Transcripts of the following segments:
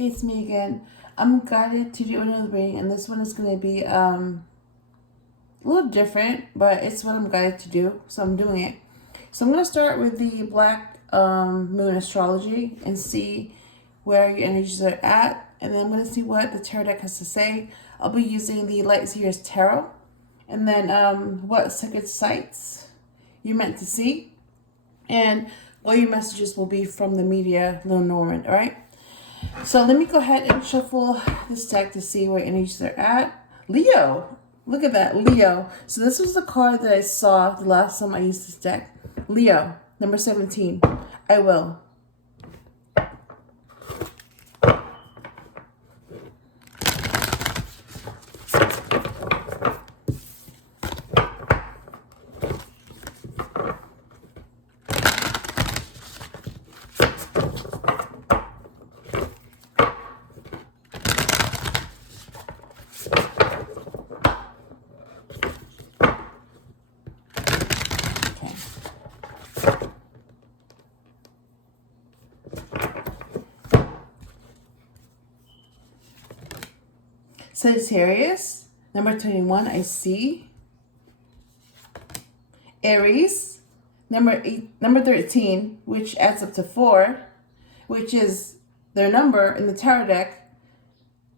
Hey, it's me again. I'm guided to do another reading, and this one is going to be a little different, but it's what I'm guided to do, so I'm doing it. So I'm going to start with the Black Moon Astrology and see where your energies are at, and then I'm going to see what the tarot deck has to say. I'll be using the Light Seers Tarot, and then what sacred sites you're meant to see, and what your messages will be from the media, Lenormand, all right? So let me go ahead and shuffle this deck to see where energies are at. Leo. Look at that. Leo. So this was the card that I saw the last time I used this deck. Leo. Number 17. I will. Sagittarius, number 21, I see. Aries, number 13, which adds up to 4, which is their number in the tarot deck.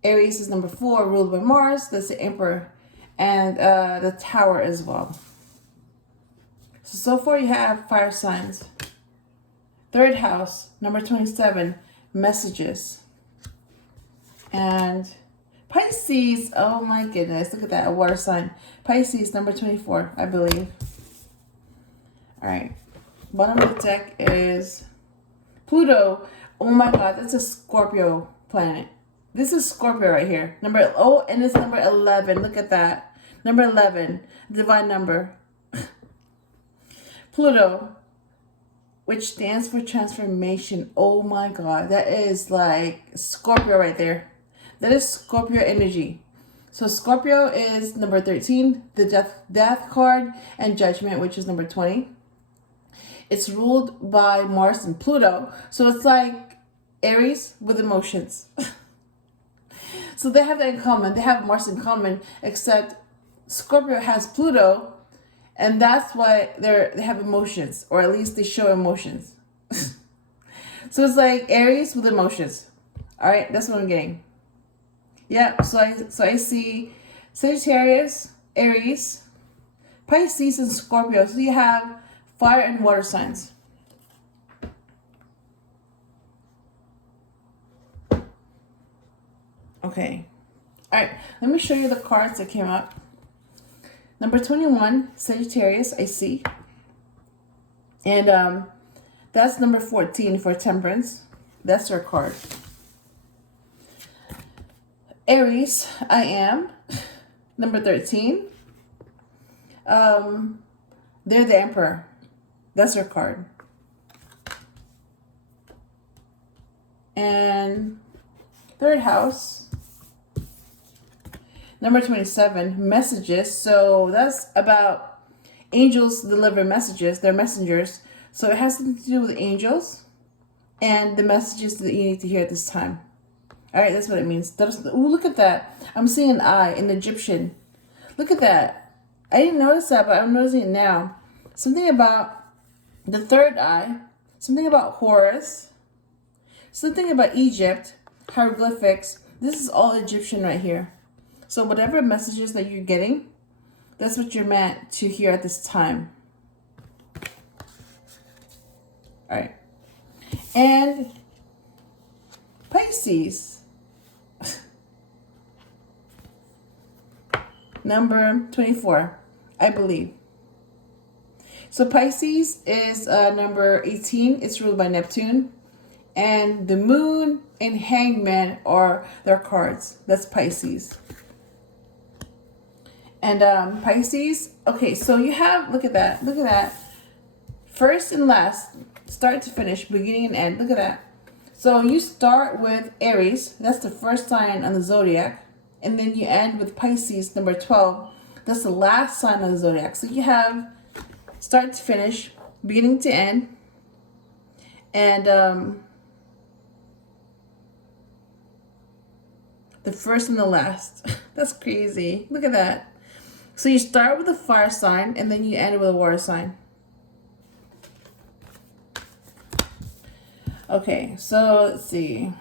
Aries is number 4, ruled by Mars. That's the Emperor, and the Tower as well. So far you have fire signs. Third house, number 27, messages. And Pisces, oh my goodness, look at that, a water sign. Pisces, number 24, I believe. All right, bottom of the deck is Pluto. Oh my God, that's a Scorpio planet. This is Scorpio right here. And it's number 11, look at that. Number 11, divine number. Pluto, which stands for transformation. Oh my God, that is like Scorpio right there. That is Scorpio energy. So Scorpio is number 13, the death card, and Judgment, which is number 20. It's ruled by Mars and Pluto. So it's like Aries with emotions. So they have that in common. They have Mars in common, except Scorpio has Pluto, and that's why they have emotions, or at least they show emotions. So it's like Aries with emotions. All right, that's what I'm getting. Yeah, so I see Sagittarius, Aries, Pisces, and Scorpio. So you have fire and water signs. Okay. All right, let me show you the cards that came up. Number 21, Sagittarius, I see. And that's number 14 for Temperance. That's their card. Aries, I am. Number 13. They're the Emperor. That's their card. And third house, number 27, messages. So that's about angels deliver messages. They're messengers. So it has something to do with angels and the messages that you need to hear at this time. All right, that's what it means. Ooh, look at that. I'm seeing an eye, an Egyptian. Look at that. I didn't notice that, but I'm noticing it now. Something about the third eye. Something about Horus. Something about Egypt. Hieroglyphics. This is all Egyptian right here. So whatever messages that you're getting, that's what you're meant to hear at this time. All right. And Pisces. Number 24, I believe. So Pisces is number 18. It's ruled by Neptune. And the Moon and Hangman are their cards. That's Pisces. And Pisces, okay, so you have, look at that. Look at that. First and last, start to finish, beginning and end. Look at that. So you start with Aries. That's the first sign on the zodiac. And then you end with Pisces, number 12. That's the last sign of the zodiac. So you have start to finish, beginning to end. And The first and the last. That's crazy. Look at that. So you start with a fire sign and then you end with a water sign. Okay, so let's see.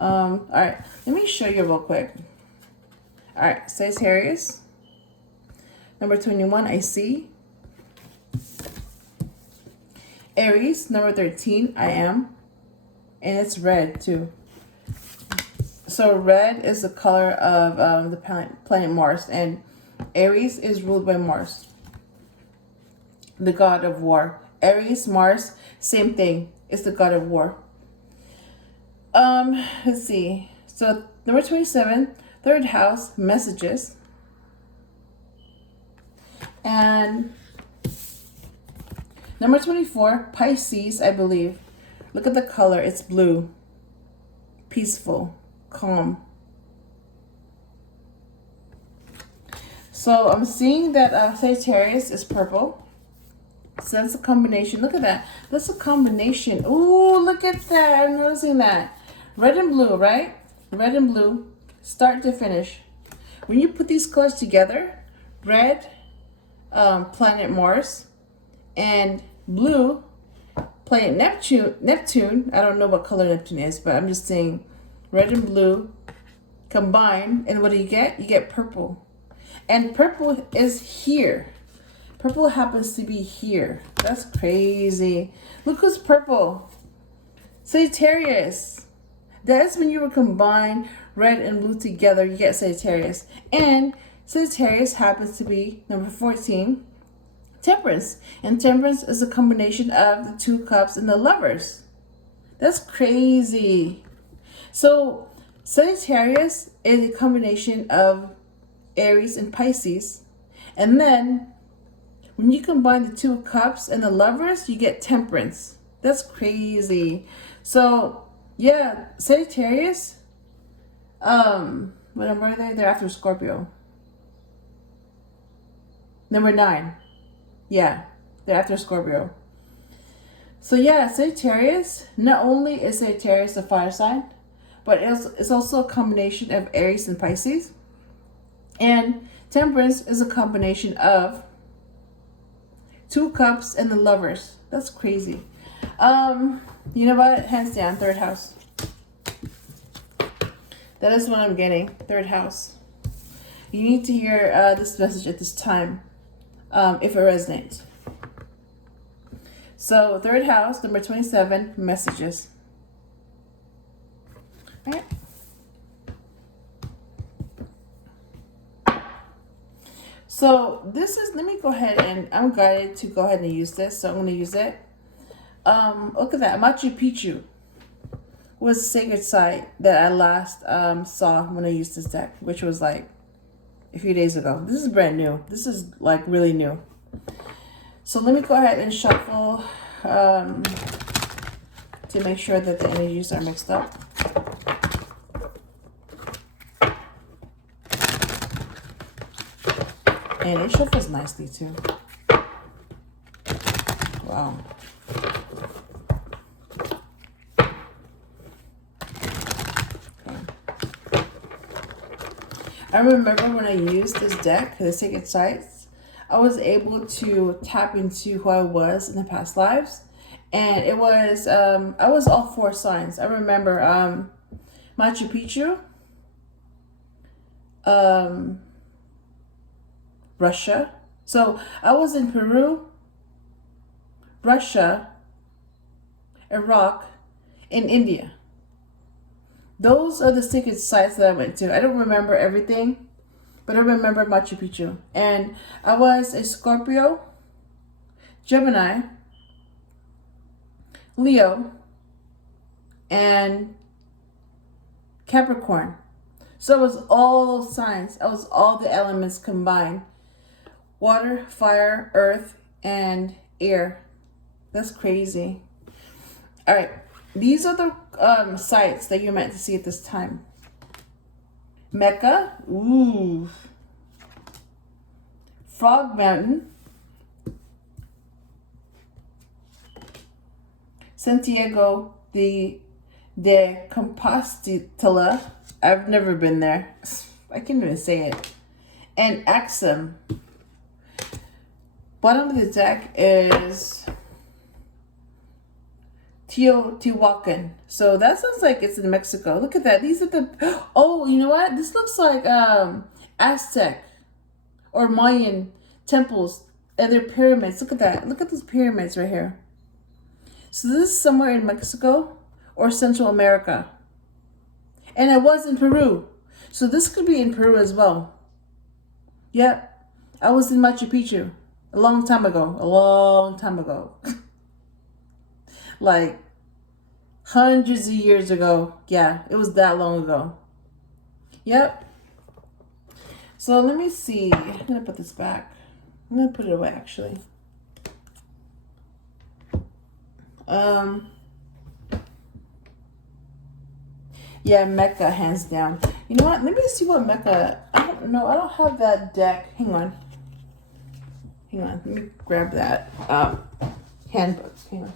All right, let me show you real quick. All right, Sagittarius. Number 21, I see. Aries, number 13, I am. And it's red too. So red is the color of the planet Mars. And Aries is ruled by Mars, the god of war. Aries, Mars, same thing. It's the god of war. Let's see. So number 27, third house, messages. And number 24, Pisces, I believe. Look at the color. It's blue. Peaceful. Calm. So I'm seeing that Sagittarius is purple. So that's a combination. Look at that. That's a combination. Ooh, look at that. I'm noticing that. Red and blue, right? Red and blue. Start to finish. When you put these colors together, red, planet Mars, and blue, planet Neptune. I don't know what color Neptune is, but I'm just saying red and blue combine. And what do you get? You get purple. And purple is here. Purple happens to be here. That's crazy. Look who's purple. Sagittarius. That's when you will combine red and blue together, you get Sagittarius. And Sagittarius happens to be number 14, Temperance. And Temperance is a combination of the 2 cups and the Lovers. That's crazy. So Sagittarius is a combination of Aries and Pisces. And then when you combine the 2 cups and the Lovers, you get Temperance. That's crazy. So yeah, Sagittarius, what number are they? They're after Scorpio. Number 9. Yeah, they're after Scorpio. So yeah, Sagittarius, not only is Sagittarius a fire sign, but it's also a combination of Aries and Pisces. And Temperance is a combination of 2 cups and the Lovers. That's crazy. You know what? Hands down, third house. That is what I'm getting. Third house. You need to hear this message at this time, if it resonates. So, third house, number 27, messages. All right. So this is, let me go ahead and I'm guided to go ahead and use this. So I'm going to use it. Look at that. Machu Picchu was a sacred site that I last saw when I used this deck, which was like a few days ago. This is brand new. This is like really new. So let me go ahead and shuffle to make sure that the energies are mixed up. And it shuffles nicely too. Wow. I remember when I used this deck, the Sacred Sites, I was able to tap into who I was in the past lives. And it was, I was all 4 signs. I remember Machu Picchu, Russia. So I was in Peru, Russia, Iraq, and India. Those are the sacred sites that I went to. I don't remember everything, but I remember Machu Picchu. And I was a Scorpio, Gemini, Leo, and Capricorn. So it was all signs. It was all the elements combined. Water, fire, earth, and air. That's crazy. All right. These are the sites that you're meant to see at this time. Mecca. Ooh. Frog Mountain. Santiago de de Compostela. I've never been there. I can't even say it. And Axum. Bottom of the deck is Teotihuacan. So that sounds like it's in Mexico. Look at that. These are the... Oh, you know what? This looks like Aztec or Mayan temples and their pyramids. Look at that. Look at those pyramids right here. So this is somewhere in Mexico or Central America. And I was in Peru. So this could be in Peru as well. Yep. I was in Machu Picchu a long time ago. A long time ago. Like hundreds of years ago. Yeah, it was that long ago. Yep. So let me see. I'm going to put this back. I'm going to put it away actually. Yeah, Mecca, hands down. You know what? Let me see what Mecca... I don't know. I don't have that deck. Hang on. Hang on. Let me grab that handbook. Hang on.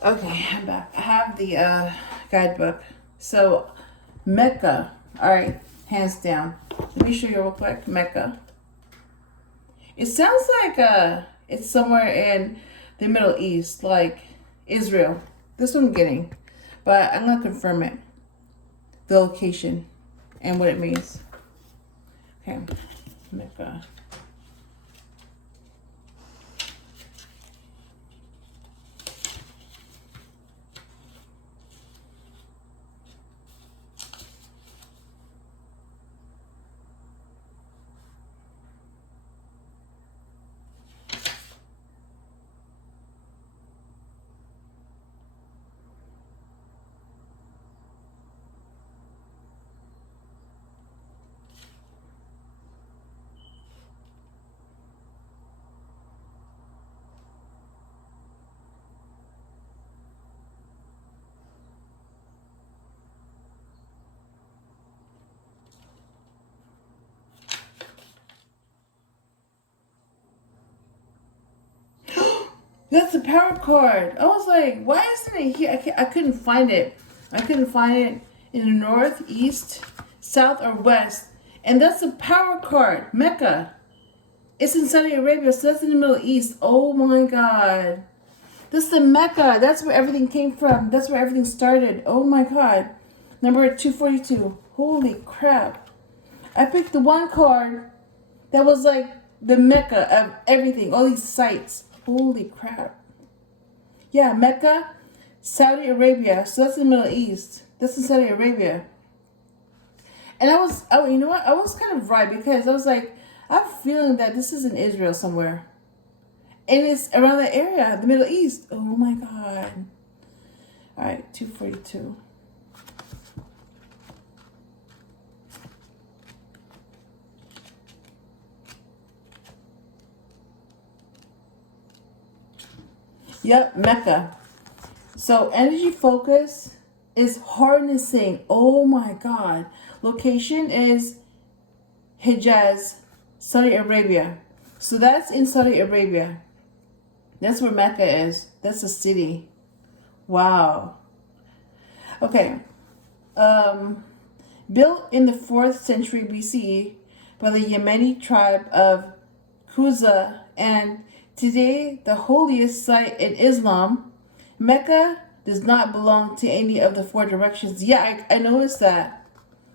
Okay, I'm back. I have the guidebook. So, Mecca. All right, hands down. Let me show you real quick. Mecca. It sounds like it's somewhere in the Middle East, like Israel. This one I'm getting, but I'm gonna confirm it. The location and what it means. Okay, Mecca. That's the power card. I was like, why isn't it here? I couldn't find it. I couldn't find it in the north, east, south, or west. And that's the power card. Mecca. It's in Saudi Arabia, so that's in the Middle East. Oh my God. That's the Mecca. That's where everything came from. That's where everything started. Oh my God. Number 242. Holy crap. I picked the one card that was like the Mecca of everything. All these sites. Holy crap. Yeah, Mecca, Saudi Arabia. So that's in the Middle East. That's in Saudi Arabia. And you know what? I was kind of right because I was like, I have a feeling that this is in Israel somewhere. And it's around that area, the Middle East. Oh my God. All right, 242. Yep, Mecca. So energy focus is harnessing. Oh my God. Location is Hijaz, Saudi Arabia. So that's in Saudi Arabia. That's where Mecca is. That's a city. Wow. Okay. Built in the 4th century BCE by the Yemeni tribe of Kuza, and today the holiest site in Islam, Mecca does not belong to any of the 4 directions. Yeah, I noticed that.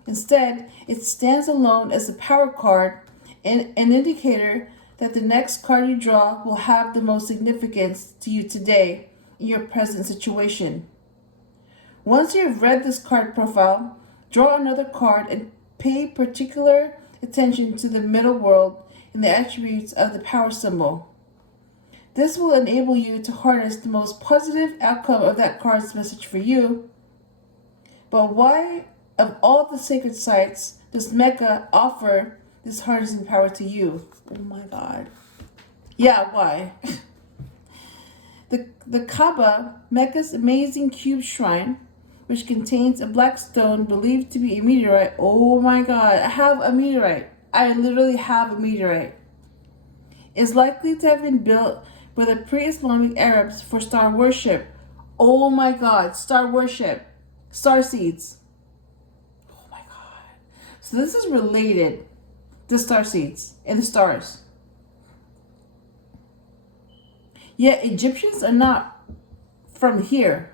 Instead, it stands alone as a power card An indicator that the next card you draw will have the most significance to you today in your present situation. Once you have read this card profile, draw another card and pay particular attention to the middle world and the attributes of the power symbol. This will enable you to harness the most positive outcome of that card's message for you. But why, of all the sacred sites, does Mecca offer this harnessing power to you? Oh my God. Yeah, why? The Kaaba, Mecca's amazing cube shrine, which contains a black stone believed to be a meteorite. Oh my God, I have a meteorite. I literally have a meteorite. Is likely to have been built by the pre-Islamic Arabs for star worship. Oh my God, star worship. Star seeds. Oh my God. So this is related to star seeds and the stars. Yet Egyptians are not from here.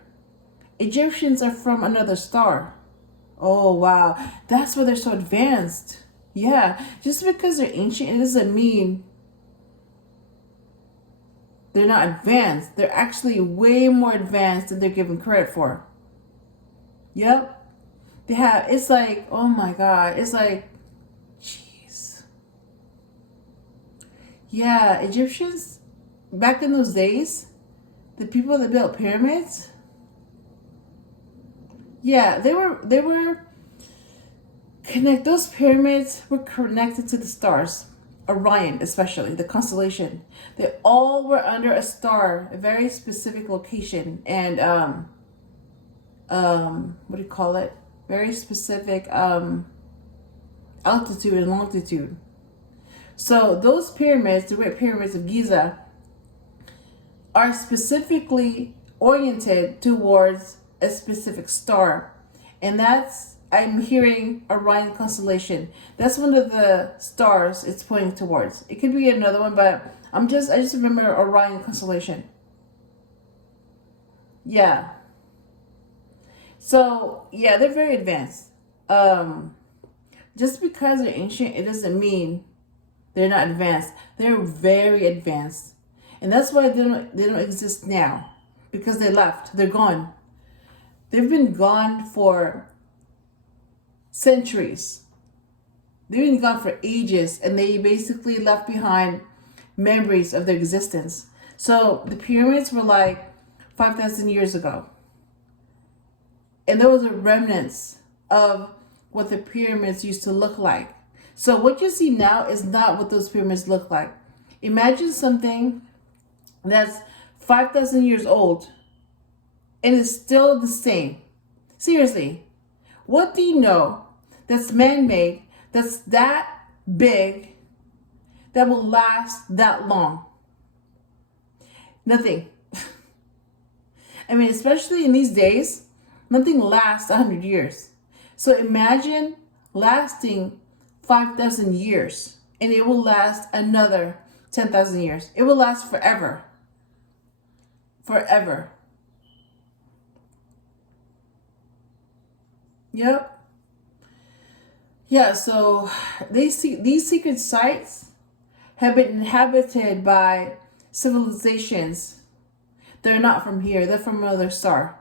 Egyptians are from another star. Oh wow, that's why they're so advanced. Yeah, just because they're ancient, it doesn't mean they're not advanced. They're actually way more advanced than they're given credit for. Yep. They have, it's like, oh my God, it's like, jeez. Yeah, Egyptians, back in those days, the people that built pyramids, yeah, they were those pyramids were connected to the stars, Orion especially, the constellation. They all were under a star, a very specific location, and what do you call it? Very specific altitude and longitude. So those pyramids, the Great Pyramids of Giza, are specifically oriented towards a specific star, and that's, I'm hearing, Orion constellation. That's one of the stars it's pointing towards. It could be another one, but I just remember Orion constellation. Yeah. So yeah, they're very advanced. Just because they're ancient, it doesn't mean they're not advanced. They're very advanced, and that's why they don't exist now, because they left. They're gone. They've been gone for centuries. They've been gone for ages, and they basically left behind memories of their existence. So the pyramids were like 5,000 years ago. And there was a remnants of what the pyramids used to look like. So what you see now is not what those pyramids look like. Imagine something that's 5,000 years old and is still the same. Seriously, what do you know that's man-made, that's that big, that will last that long? Nothing. I mean, especially in these days, nothing lasts 100 years. So imagine lasting 5,000 years, and it will last another 10,000 years. It will last forever. Forever. Yep. Yeah, so these secret sites have been inhabited by civilizations. They're not from here. They're from another star.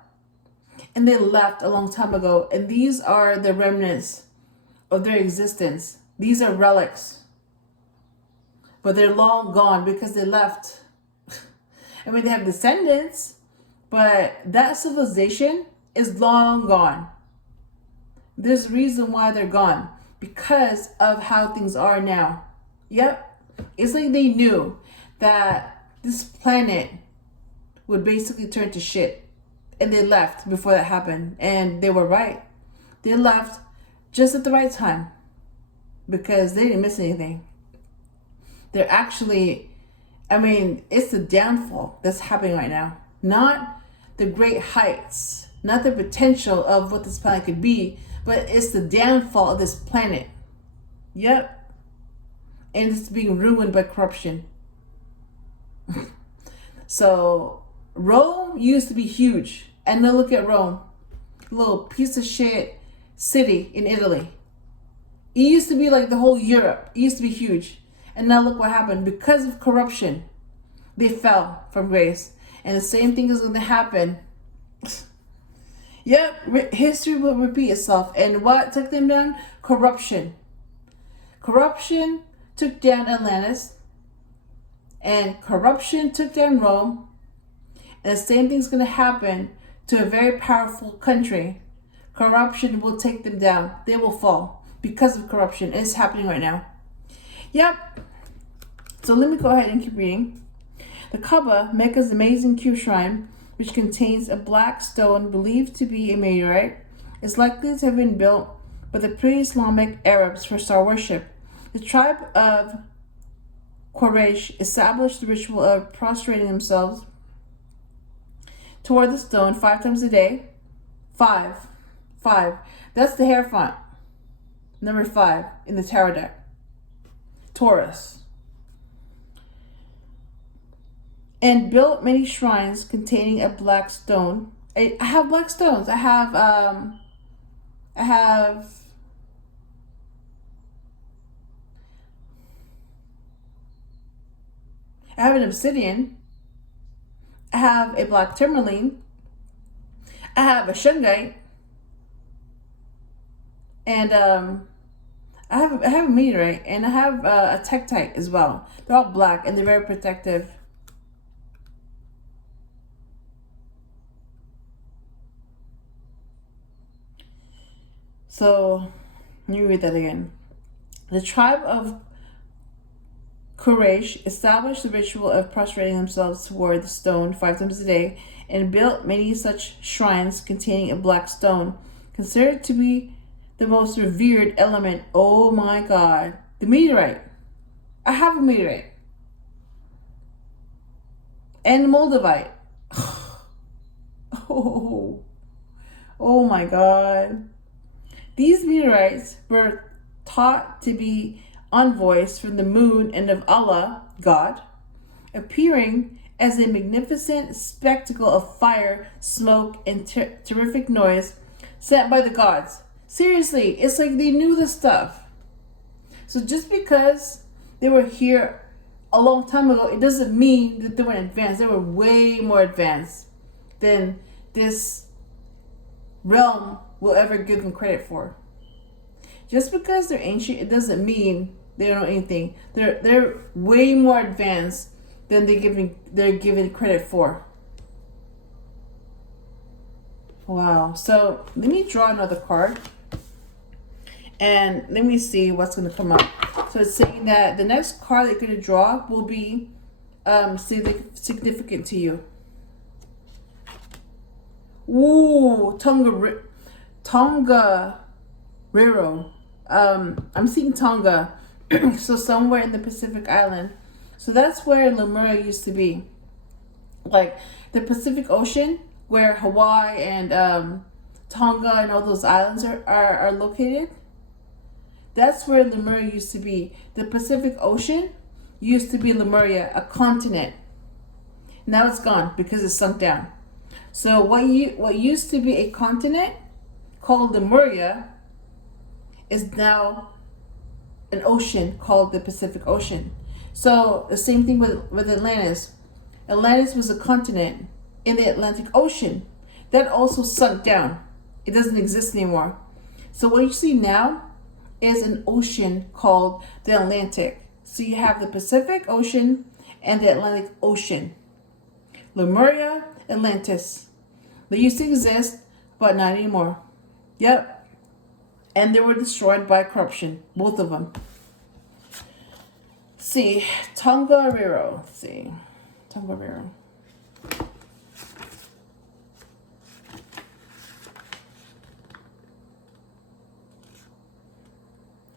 And they left a long time ago. And these are the remnants of their existence. These are relics. But they're long gone because they left. I mean, they have descendants, but that civilization is long gone. There's a reason why they're gone. Because of how things are now. Yep. It's like they knew that this planet would basically turn to shit. And they left before that happened. And they were right. They left just at the right time. Because they didn't miss anything. They're actually, I mean, it's the downfall that's happening right now. Not the great heights. Not the potential of what this planet could be. But it's the downfall of this planet. Yep. And it's being ruined by corruption. So, Rome used to be huge. And then look at Rome. Little piece of shit city in Italy. It used to be like the whole Europe. It used to be huge. And now look what happened. Because of corruption, they fell from grace. And the same thing is going to happen. Yep, history will repeat itself. And what took them down? Corruption. Corruption took down Atlantis. And corruption took down Rome. And the same thing's going to happen to a very powerful country. Corruption will take them down. They will fall because of corruption. It's happening right now. Yep. So let me go ahead and keep reading. The Kaaba, Mecca's amazing cube shrine, which contains a black stone believed to be a meteorite, is likely to have been built by the pre-Islamic Arabs for star worship. The tribe of Quraysh established the ritual of prostrating themselves toward the stone 5 times a day. 5. That's the Hierophant. Number 5 in the tarot deck. Taurus. And built many shrines containing a black stone. I have black stones. I have an obsidian. I have a black tourmaline. I have a shungite. And I have a meteorite, and I have a tektite as well. They're all black and they're very protective. So, let me read that again. The tribe of Quraysh established the ritual of prostrating themselves toward the stone 5 times a day and built many such shrines containing a black stone, considered to be the most revered element. Oh my God. The meteorite. I have a meteorite. And the Moldavite. Oh my God. These meteorites were taught to be envoys from the moon and of Allah, God, appearing as a magnificent spectacle of fire, smoke, and terrific noise sent by the gods. Seriously, it's like they knew this stuff. So just because they were here a long time ago, it doesn't mean that they weren't advanced. They were way more advanced than this realm will ever give them credit for. Just because they're ancient, it doesn't mean they don't know anything. They're way more advanced than they're given credit for. Wow. So let me draw another card. And let me see what's going to come up. So it's saying that the next card that you're going to draw will be significant to you. Ooh, Tonga Riro. I'm seeing Tonga. So somewhere in the Pacific Island. So that's where Lemuria used to be. Like the Pacific Ocean, where Hawaii and Tonga and all those islands are located. That's where Lemuria used to be. The Pacific Ocean used to be Lemuria, a continent. Now it's gone because it's sunk down. So what used to be a continent called Lemuria is now an ocean called the Pacific Ocean. So the same thing with Atlantis. Atlantis was a continent in the Atlantic Ocean that also sunk down. It doesn't exist anymore. So what you see now is an ocean called the Atlantic. So you have the Pacific Ocean and the Atlantic Ocean. Lemuria, Atlantis. They used to exist, but not anymore. Yep. And they were destroyed by corruption. Both of them. Let's see. Tongariro. Let's see. Tongariro.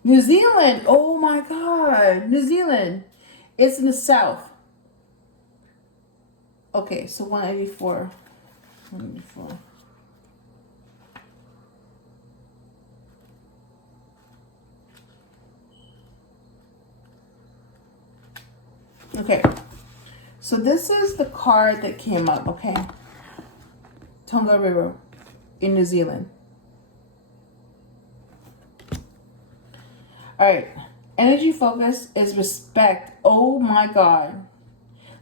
New Zealand. Oh my God. New Zealand. It's in the south. Okay, so 184. 184. Okay, so this is the card that came up, okay? Tongariro in New Zealand. Alright. Energy focus is respect. Oh my god.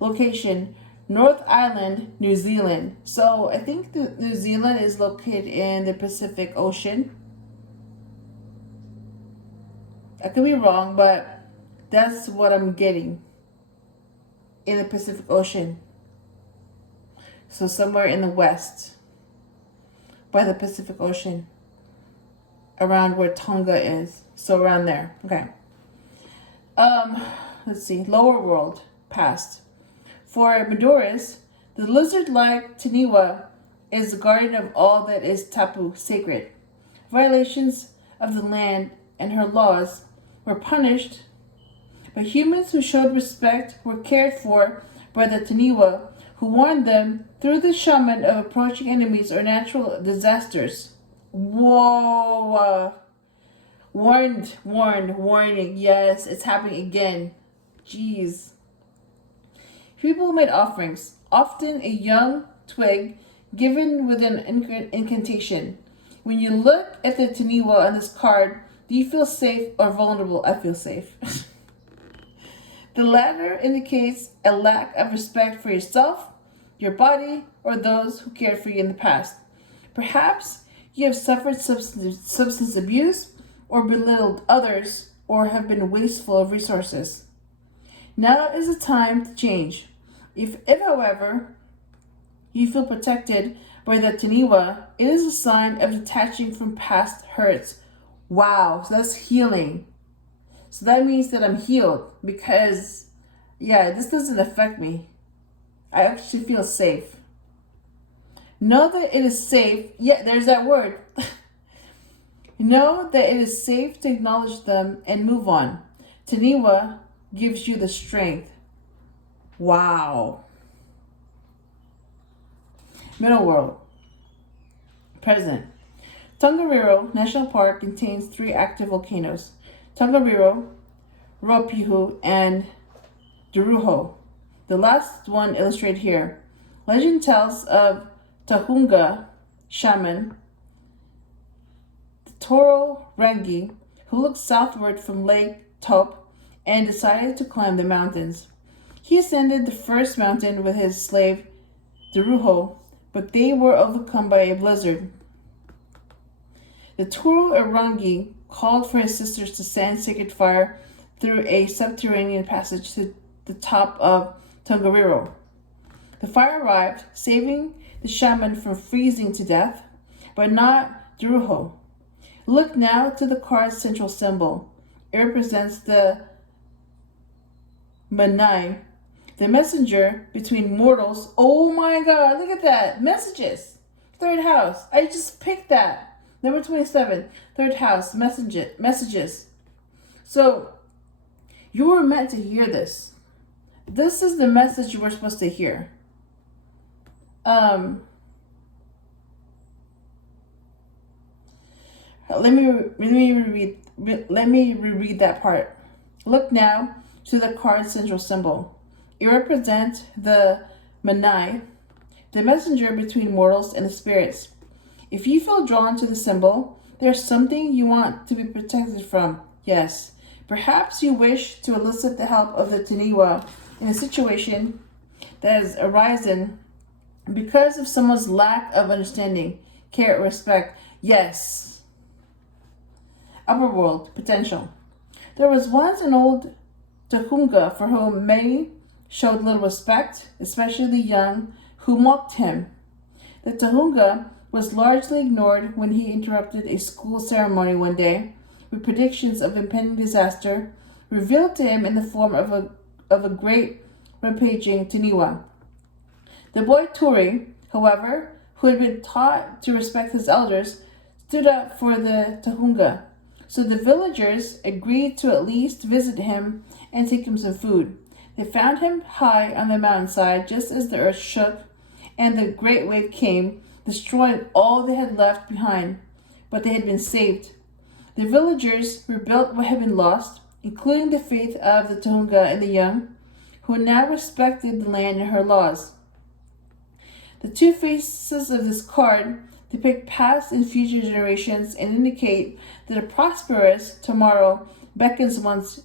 Location, North Island, New Zealand. So I think New Zealand is located in the Pacific Ocean. I could be wrong, but that's what I'm getting. In the Pacific Ocean. So somewhere in the west. By the Pacific Ocean. Around where Tonga is. So around there. Okay. Let's see. Lower world. Past. For Maduras, the lizard-like Taniwa is the guardian of all that is tapu, sacred. Violations of the land and her laws were punished, but humans who showed respect were cared for by the Taniwa, who warned them through the shaman of approaching enemies or natural disasters. Whoa! Warning. Yes, it's happening again. Jeez. People made offerings, often a young twig given with an incantation. When you look at the Taniwa on this card, do you feel safe or vulnerable? I feel safe. The latter indicates a lack of respect for yourself, your body, or those who cared for you in the past. Perhaps you have suffered substance abuse or belittled others or have been wasteful of resources. Now is the time to change. If however, you feel protected by the Taniwa, it is a sign of detaching from past hurts. Wow, so that's healing. So that means that I'm healed because, yeah, this doesn't affect me. I actually feel safe. Know that it is safe. Yeah, there's that word. Know that it is safe to acknowledge them and move on. Taniwa gives you the strength. Wow. Middle world. Present. Tongariro National Park contains 3 active volcanoes. Tongariro, Ruapehu, and Duruho. The last one illustrated here. Legend tells of Tahunga shaman, the Toro Rangi, who looked southward from Lake Taup and decided to climb the mountains. He ascended the first mountain with his slave Duruho, but they were overcome by a blizzard. The Toro Rangi called for his sisters to send sacred fire through a subterranean passage to the top of Tongariro. The fire arrived, saving the shaman from freezing to death, but not Duruho. Look now to the card's central symbol. It represents the Manai, the messenger between mortals. Oh my god, look at that. Messages. 3rd house. I just picked that. Number 27, 3rd house, messages. So, you were meant to hear this. This is the message you were supposed to hear. Let me reread that part. Look now to the card's central symbol. It represents the Manai, the messenger between mortals and the spirits. If you feel drawn to the symbol, there's something you want to be protected from. Yes, perhaps you wish to elicit the help of the Taniwa in a situation that has arisen because of someone's lack of understanding, care, or respect. Yes. Upper world, potential. There was once an old Tahunga for whom many showed little respect, especially the young, who mocked him. The Tahunga was largely ignored when he interrupted a school ceremony one day with predictions of impending disaster revealed to him in the form of a great rampaging Taniwa. The boy Turi, however, who had been taught to respect his elders, stood up for the Tahunga. So the villagers agreed to at least visit him and take him some food. They found him high on the mountainside just as the earth shook and the great wave came, destroying all they had left behind, but they had been saved. The villagers rebuilt what had been lost, including the faith of the Tahunga and the young, who now respected the land and her laws. The 2 faces of this card depict past and future generations and indicate that a prosperous tomorrow Beckons wants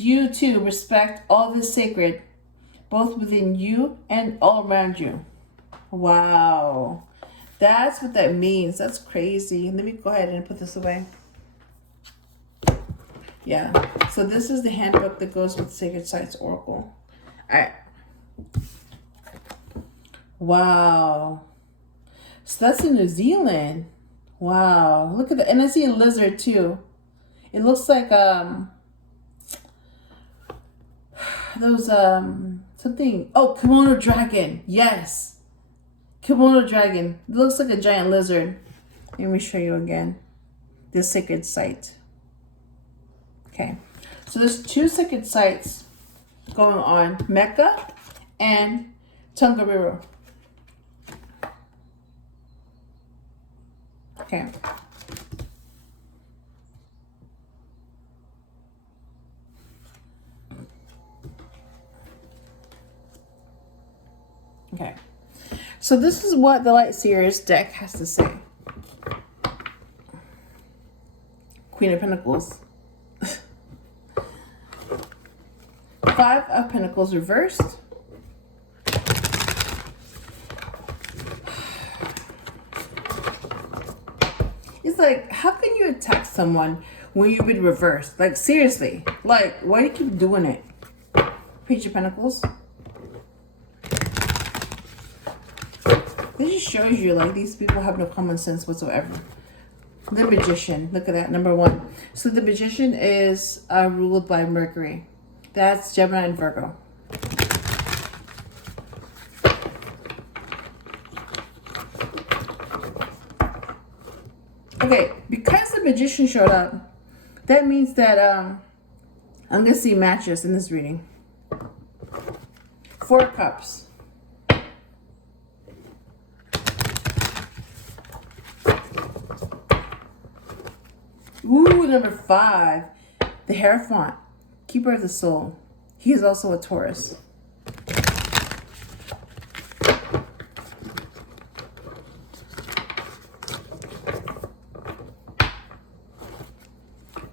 you to respect all the sacred, both within you and all around you. Wow. That's what that means. That's crazy. Let me go ahead and put this away. Yeah. So this is the handbook that goes with Sacred Sites Oracle. All right. Wow. So that's in New Zealand. Wow. Look at that. And I see a lizard too. It looks like those something. Oh, kimono dragon. Yes. Kimono dragon. It looks like a giant lizard. Let me show you again. The sacred site. Okay. So there's 2 sacred sites going on. Mecca and Tongariro. Okay. Okay. So this is what the Light Seers deck has to say. Queen of Pentacles. 5 of Pentacles reversed. It's like, how can you attack someone when you've been reversed? Like, seriously. Like, why do you keep doing it? Page of Pentacles. This just shows you, like, these people have no common sense whatsoever. The Magician. Look at that, number 1. So the Magician is ruled by Mercury. That's Gemini and Virgo. Okay, because the Magician showed up, that means that I'm going to see matches in this reading. 4 of Cups. Ooh, number 5. The Hierophant. Keeper of the Soul. He is also a Taurus.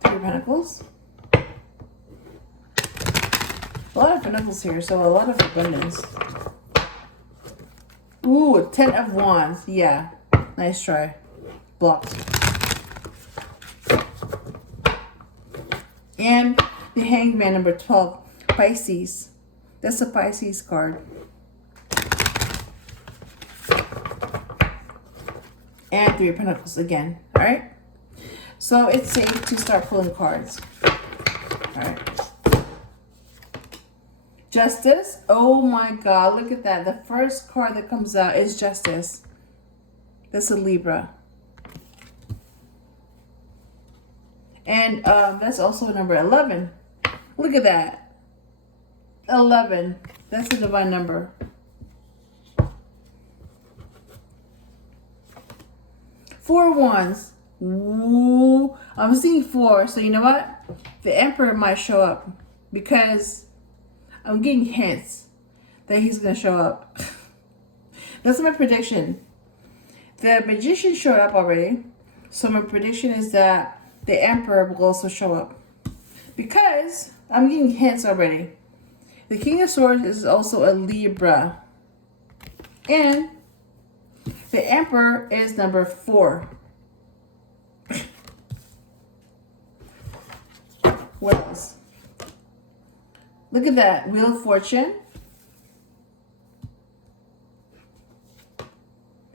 Pentacles. A lot of Pentacles here, so a lot of abundance. Ooh, 10 of Wands. Yeah, nice try. Blocked. And the Hangman, number 12, Pisces. That's a Pisces card. And 3 of Pentacles again. All right. So it's safe to start pulling cards. All right. Justice. Oh my God, look at that. The first card that comes out is Justice. That's a Libra. And that's also number 11. Look at that. 11. That's a divine number. 4 Wands. Ooh, I'm seeing 4. So you know what? The Emperor might show up because I'm getting hints that he's going to show up. That's my prediction. The Magician showed up already. So my prediction is that the Emperor will also show up. Because I'm getting hints already. The King of Swords is also a Libra. And the Emperor is number 4. What else? Look at that. Wheel of Fortune.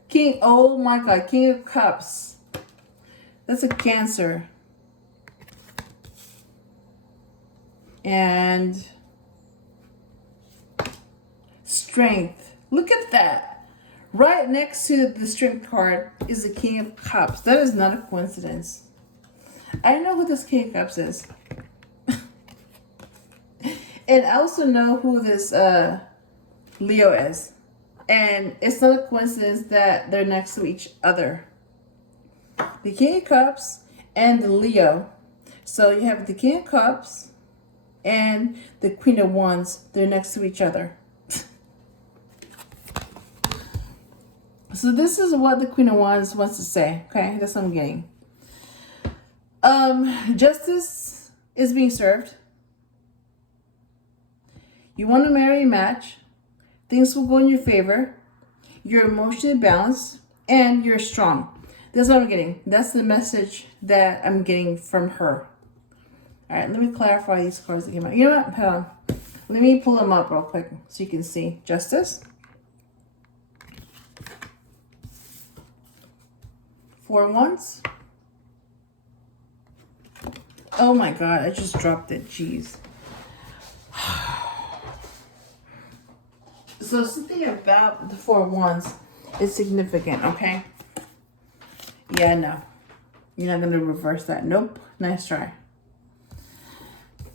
King, oh my God. King of Cups. That's a Cancer. And Strength. Look at that. Right next to the Strength card is the King of Cups. That is not a coincidence. I know who this King of Cups is. And I also know who this Leo is. And it's not a coincidence that they're next to each other. The King of Cups and the Leo. So you have the King of Cups and the Queen of Wands. They're next to each other. So this is what the Queen of Wands wants to say. Okay, that's what I'm getting. Justice is being served. You want to marry a match. Things will go in your favor. You're emotionally balanced and you're strong. That's what I'm getting. That's the message that I'm getting from her. All right, let me clarify these cards that came out. You know what? Hold on. Let me pull them up real quick so you can see. Justice. 4 of Wands. Oh my God, I just dropped it. Jeez. So something about the 4 of Wands is significant, okay? Yeah, no. You're not going to reverse that. Nope. Nice try.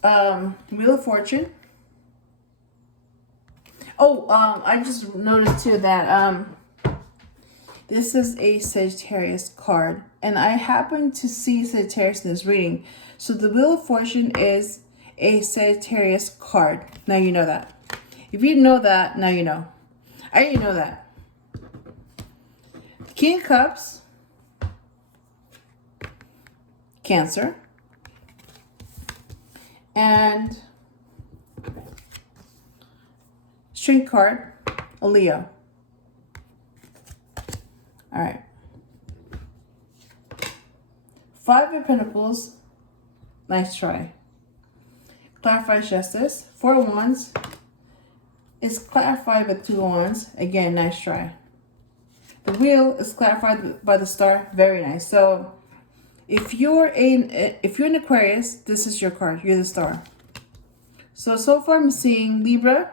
Wheel of Fortune. Oh, I just noticed too that this is a Sagittarius card. And I happen to see Sagittarius in this reading. So the Wheel of Fortune is a Sagittarius card. Now you know that. If you know that, now you know. I didn't know that. King of Cups. Cancer. And Strength card, a Leo. All right. 5 of Pentacles. Nice try. Clarifies Justice. 4 of Wands is clarified by 2 of Wands. Again, nice try. The Wheel is clarified by the Star. Very nice. So if you're an Aquarius, this is your card. You're the Star. So far I'm seeing Libra,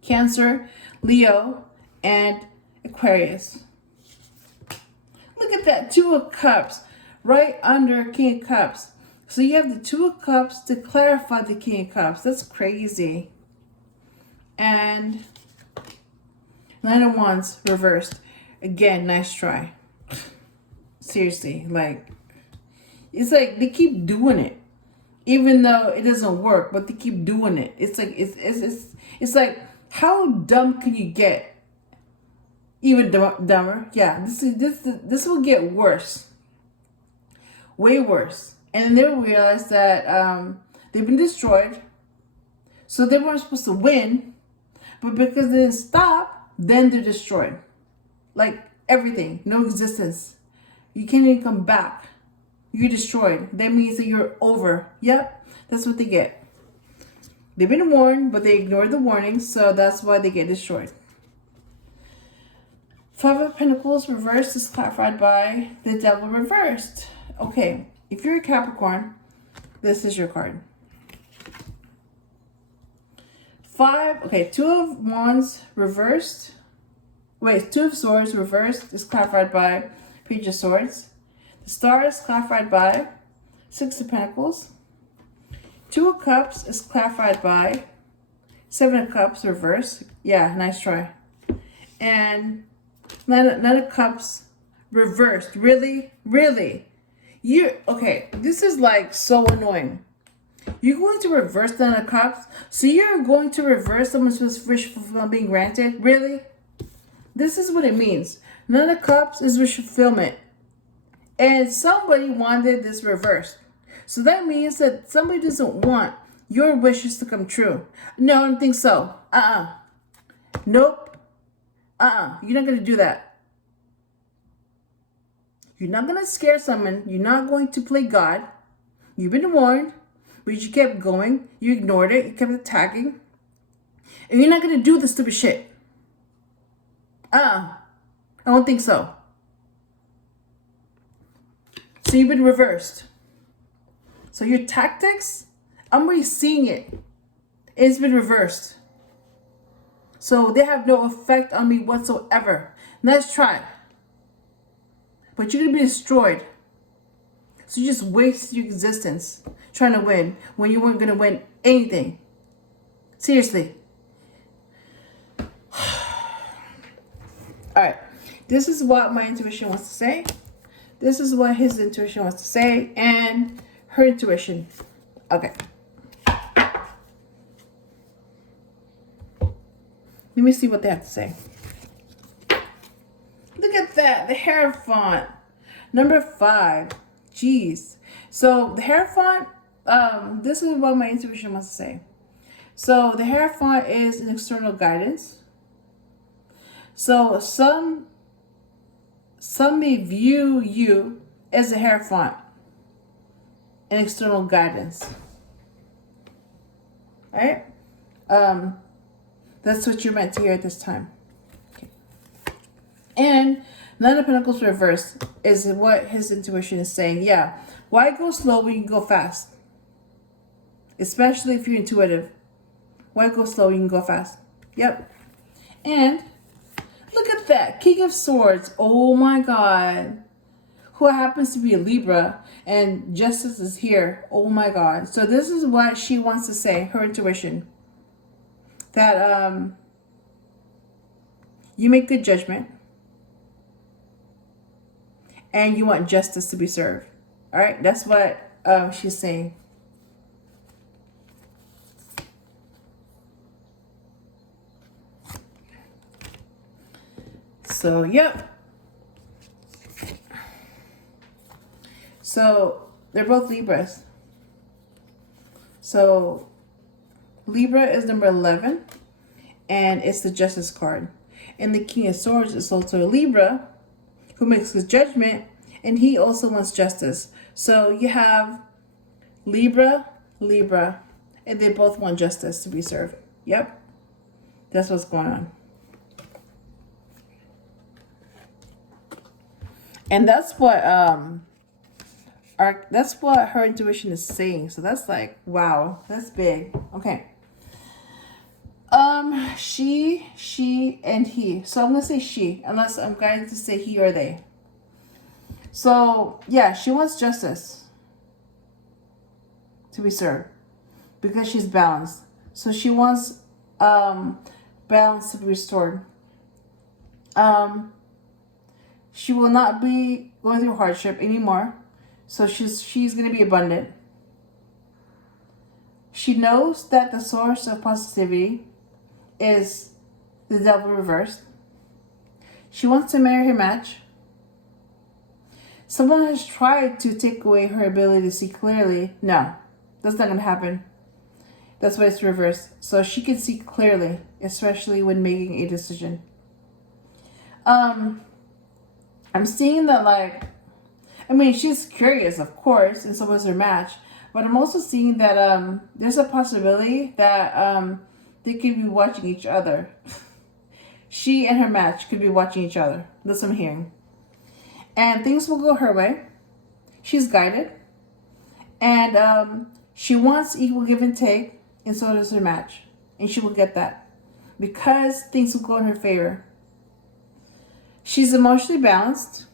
Cancer, Leo, and Aquarius. Look at that. 2 of Cups right under King of Cups. So you have the 2 of Cups to clarify the King of Cups. That's crazy. And 9 of Wands reversed. Again, nice try. Seriously, like, it's like they keep doing it. Even though it doesn't work, but they keep doing it. It's like it's like, how dumb can you get? Even dumber. Yeah, this will get worse. Way worse. And then they'll realize that they've been destroyed. So they weren't supposed to win, but because they didn't stop, then they're destroyed. Like everything, no existence. You can't even come back. You're destroyed. That means that you're over. Yep, that's what they get. They've been warned, but they ignored the warnings, so that's why they get destroyed. 5 of Pentacles reversed is clarified by the Devil reversed. Okay, if you're a Capricorn, this is your card. 2 of Wands reversed. Wait, 2 of Swords reversed is clarified by Page of Swords. The Star is clarified by 6 of Pentacles. 2 of Cups is clarified by 7 of Cups reversed. Yeah, nice try. And 9 of Cups reversed. Really? Really? Okay, this is like so annoying. You're going to reverse 9 of Cups? So you're going to reverse someone's wish fulfillment being granted? Really? This is what it means. 9 of Cups is wish fulfillment. And somebody wanted this reversed. So that means that somebody doesn't want your wishes to come true. No, I don't think so. Nope. You're not going to do that. You're not going to scare someone. You're not going to play God. You've been warned, but you kept going. You ignored it. You kept attacking. And you're not going to do the stupid shit. I don't think so. So you've been reversed. So your tactics, I'm already seeing it. It's been reversed. So they have no effect on me whatsoever. Let's try. But you're going to be destroyed. So you just waste your existence trying to win when you weren't going to win anything. Seriously. Alright. This is what my intuition wants to say. This is what his intuition wants to say. And her intuition. Okay. Let me see what they have to say. Look at that. The hair font. Number 5. Jeez. So the Hierophant, this is what my intuition wants to say. So the Hierophant is an external guidance. So some may view you as a Hierophant, an external guidance. All right? That's what you're meant to hear at this time. Okay. And Nine of Pentacles reversed is what his intuition is saying. Yeah, why go slow when you can go fast? Especially if you're intuitive. Why go slow when you can go fast? Yep. And look at that. King of Swords. Oh my God. Who happens to be a Libra, and Justice is here. Oh my God. So this is what she wants to say, her intuition. That you make good judgment. And you want justice to be served. All right, that's what she's saying. So, yep. So, they're both Libras. So, Libra is number 11. And it's the Justice card. And the King of Swords is also a Libra, who makes his judgment, and he also wants justice. So you have Libra, and they both want justice to be served. Yep. That's what's going on. And that's what her intuition is saying. So that's like, wow, that's big. Okay. She, and he. So I'm going to say she, unless I'm guided to say he or they. So, yeah, she wants justice to be served because she's balanced. So she wants balance to be restored. She will not be going through hardship anymore. So she's going to be abundant. She knows that the source of positivity is the Devil reversed. She wants to marry her match. Someone has tried to take away her ability to see clearly. No, that's not going to happen. That's why it's reversed. So she can see clearly, especially when making a decision. I'm seeing that, like, I mean, she's curious, of course, and so was her match. But I'm also seeing that there's a possibility that they could be watching each other. She and her match could be watching each other. That's what I'm hearing. And things will go her way. She's guided. And she wants equal give and take, and so does her match. And she will get that. Because things will go in her favor. She's emotionally balanced.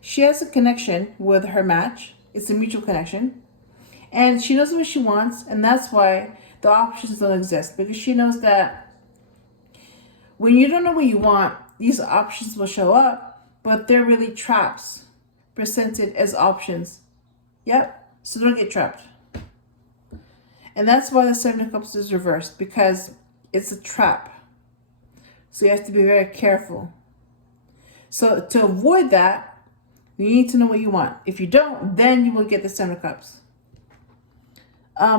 She has a connection with her match. It's a mutual connection. And she knows what she wants, and that's why the options don't exist. Because she knows that when you don't know what you want, these options will show up, but they're really traps presented as options. Yep, so don't get trapped. And that's why the Seven of Cups is reversed, because it's a trap. So you have to be very careful. So to avoid that, you need to know what you want. If you don't, then you will get the Seven of Cups.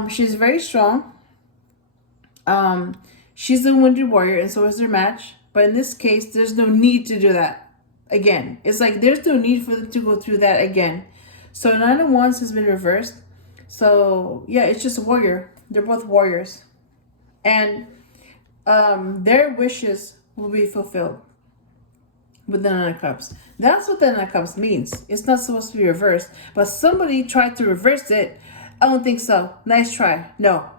She's very strong. She's a wounded warrior, and so is her match. But in this case, there's no need to do that again. It's like there's no need for them to go through that again. So Nine of Wands has been reversed. So yeah, it's just a warrior. They're both warriors. And their wishes will be fulfilled with the Nine of Cups. That's what the Nine of Cups means. It's not supposed to be reversed. But somebody tried to reverse it. I don't think so. Nice try. No.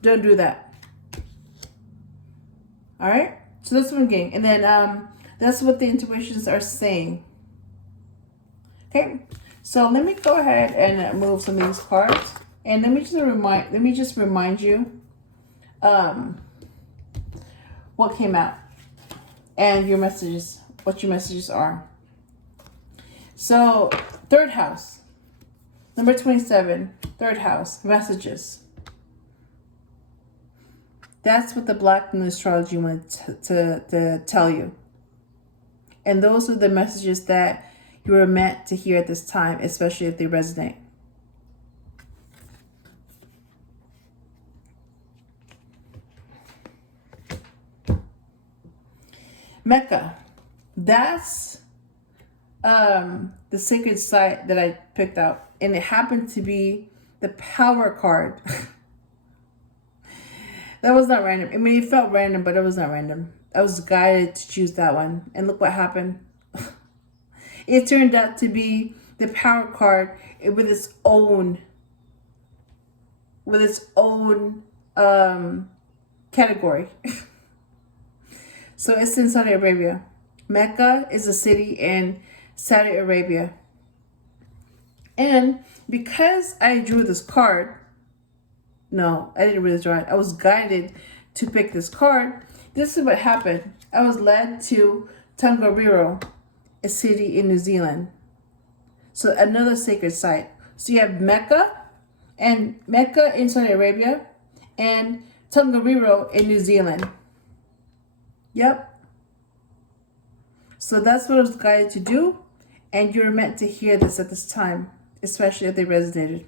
Don't do that. Alright? So that's one game. And then that's what the intuitions are saying. Okay? So let me go ahead and move some of these cards. And let me just remind you what came out. And your messages, what your messages are. So, third house. Number 27, third house, messages. That's what the Black Moon astrology wanted to tell you. And those are the messages that you were meant to hear at this time, especially if they resonate. Mecca. That's the sacred site that I picked out. And it happened to be the power card. That was not random. I mean, it felt random, but it was not random. I was guided to choose that one. And look what happened. It turned out to be the power card with its own category. So it's in Saudi Arabia. Mecca is a city in Saudi Arabia. And because I drew this card, no, I didn't really draw it. I was guided to pick this card. This is what happened. I was led to Tongariro, a city in New Zealand. So another sacred site. So you have Mecca in Saudi Arabia and Tongariro in New Zealand. Yep. So that's what I was guided to do. And you're meant to hear this at this time, especially if they resonated.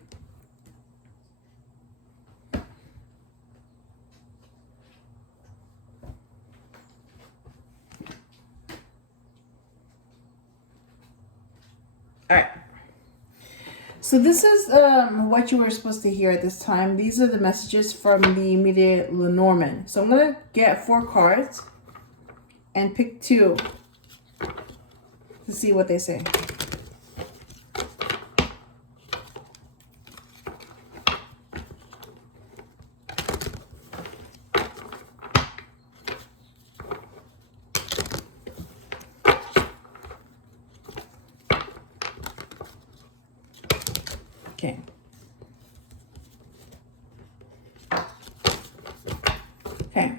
All right. So this is what you were supposed to hear at this time. These are the messages from the immediate Lenormand. So I'm going to get 4 cards and pick 2 to see what they say. Okay. Okay.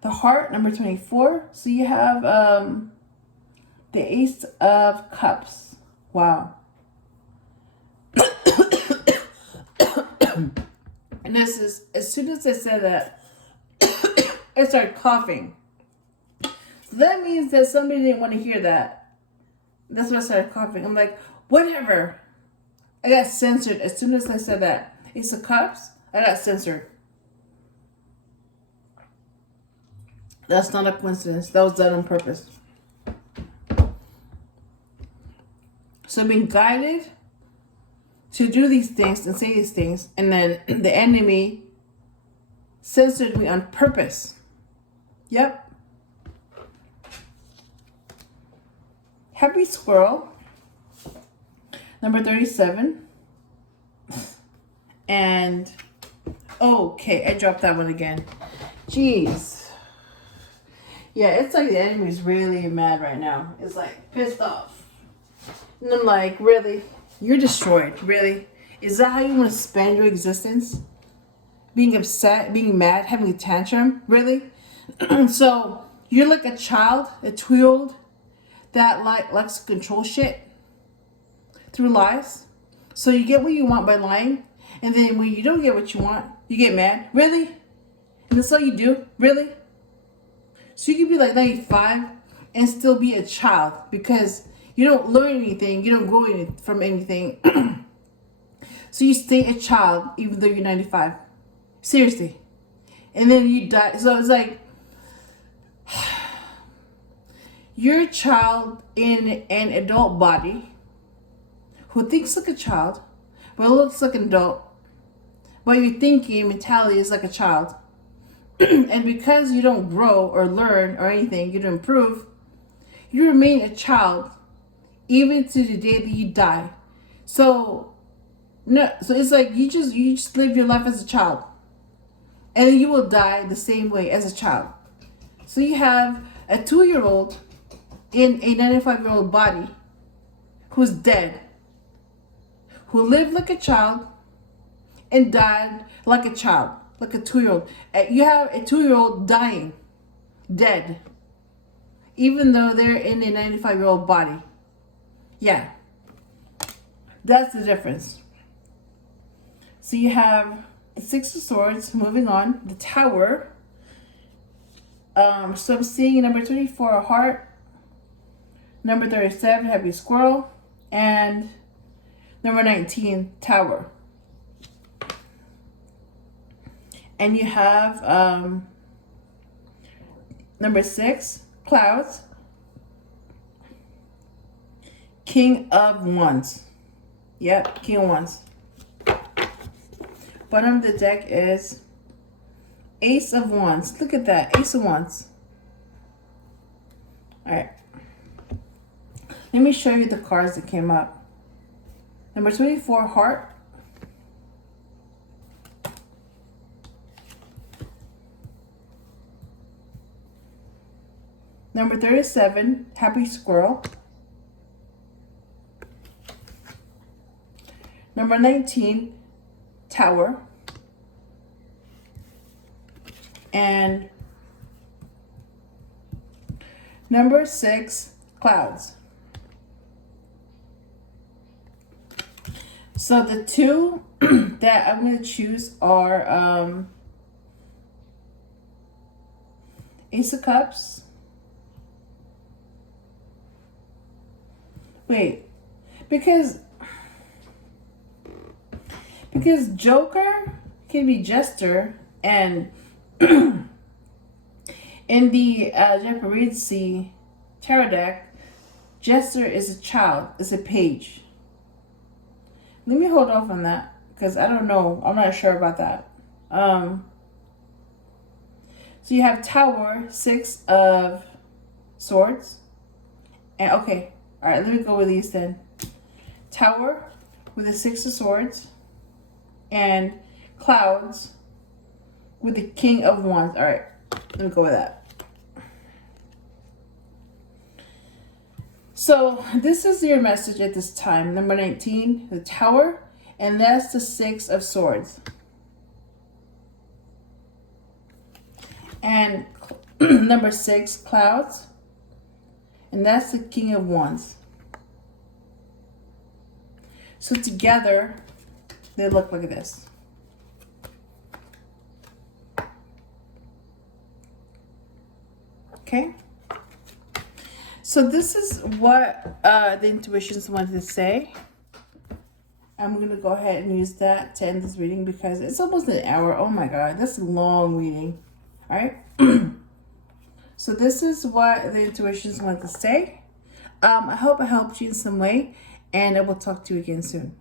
The heart, number 24. So you have the Ace of Cups. Wow. And this is, as soon as I said that, I started coughing. So that means that somebody didn't want to hear that. That's why I started coughing. I'm like, whatever. I got censored as soon as I said that. Ace of Cups, I got censored. That's not a coincidence. That was done on purpose. So being guided to do these things and say these things, and then the enemy censored me on purpose. Yep. Happy Squirrel, number 37. And, okay, I dropped that one again. Jeez. Yeah, it's like the enemy's really mad right now. It's like pissed off. And I'm like, really? You're destroyed, really? Is that how you want to spend your existence? Being upset, being mad, having a tantrum? Really? So, you're like a child, a 2-year-old that likes to control shit through lies. So you get what you want by lying, and then when you don't get what you want, you get mad. Really? And that's all you do? Really? So you can be like 95 and still be a child because you don't learn anything, you don't grow from anything. So you stay a child even though you're 95. Seriously. And then you die. So it's like you're a child in an adult body who thinks like a child, but looks like an adult, but your thinking mentality is like a child. And because you don't grow or learn or anything, you don't improve, you remain a child even to the day that you die. So it's like you just live your life as a child, and then you will die the same way as a child. So you have a 2-year-old in a 95-year-old body who's dead, who lived like a child and died like a child, like a 2-year-old. You have a 2-year-old dying, dead, even though they're in a 95-year-old body. Yeah, that's the difference. So you have the 6 of Swords, moving on, the Tower. So I'm seeing number 24, a heart. Number 37, Happy Squirrel. And number 19, Tower. And you have number 6, Clouds. King of Wands. Yep, King of Wands. Bottom of the deck is Ace of Wands. Look at that, Ace of Wands. Alright. Let me show you the cards that came up. Number 24, Heart. Number 37, Happy Squirrel. Number 19, Tower. And number 6, Clouds. So the two that I'm going to choose are Ace of Cups. Wait, because Joker can be Jester, and in the Japaritsi tarot deck, Jester is a child, is a page. Let me hold off on that because I don't know. I'm not sure about that. So you have Tower, 6 of Swords, and okay, all right. Let me go with these then. Tower with the 6 of Swords, and Clouds with the King of Wands. All right, let me go with that. So this is your message at this time. Number 19, the Tower, and that's the 6 of Swords. And number 6, Clouds, and that's the King of Wands. So together, they look like this. Okay. So this is what the intuitions wanted to say. I'm going to go ahead and use that to end this reading because it's almost an hour. Oh my God, that's a long reading. All right. So this is what the intuitions wanted to say. I hope I helped you in some way, and I will talk to you again soon.